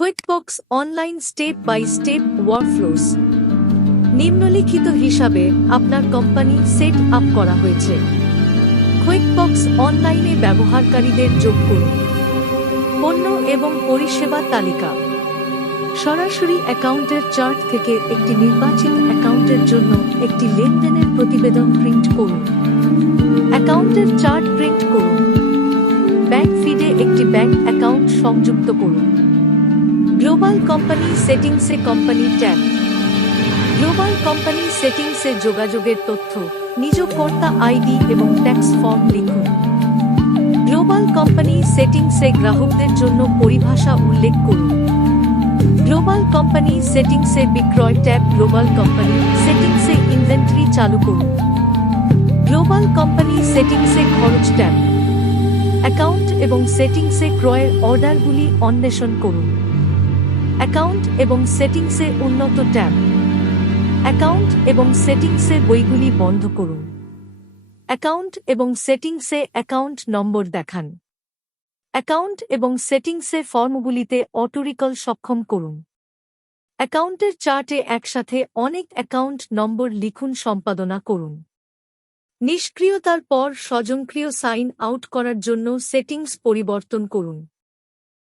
QuickBooks Online Step by Step Workflows নিম্নলিখিত হিসাবে আপনার কোম্পানি সেট আপ করা হয়েছে। QuickBooks অনলাইনে ব্যবহারকারীদের যোগ করুন। পণ্য এবং পরিষেবা তালিকা। সরাসরি অ্যাকাউন্টের চার্ট থেকে একটি নির্বাচিত অ্যাকাউন্টের জন্য একটি লেনদেনের প্রতিবেদন প্রিন্ট করুন। অ্যাকাউন্টের চার্ট প্রিন্ট করুন। ব্যাংক ফিডে একটি ব্যাংক অ্যাকাউন্ট সংযুক্ত করুন। গ্লোবাল কোম্পানি সেটিংসে কোম্পানি ট্যাব। গ্লোবাল কোম্পানি সেটিংসে যোগাযোগের তথ্য, নিয়োগকর্তা আইডি এবং ট্যাক্স ফর্ম লিখুন। গ্লোবাল কোম্পানি সেটিংসে গ্রাহকদের জন্য পরিভাষা উল্লেখ করুন। গ্লোবাল কোম্পানি সেটিংসে বিক্রয় ট্যাব। গ্লোবাল কোম্পানি সেটিংসে ইনভেন্টরি চালু করুন। গ্লোবাল কোম্পানি সেটিংসে খরচ ট্যাব। অ্যাকাউন্ট এবং সেটিংসে ক্রয়ের অর্ডারগুলি অন্বেষণ করুন। অ্যাকাউন্ট এবং সেটিংসে উন্নত ট্যাব। অ্যাকাউন্ট এবং সেটিংসে বইগুলি বন্ধ করুন। অ্যাকাউন্ট এবং সেটিংসে অ্যাকাউন্ট নম্বর দেখান। অ্যাকাউন্ট এবং সেটিংসে ফর্মগুলিতে অটোরিকল সক্ষম করুন। অ্যাকাউন্টের চার্টে একসাথে অনেক অ্যাকাউন্ট নম্বর লিখুন। সম্পাদনা করুন। নিষ্ক্রিয়তার পর স্বয়ংক্রিয় সাইন আউট করার জন্য সেটিংস পরিবর্তন করুন।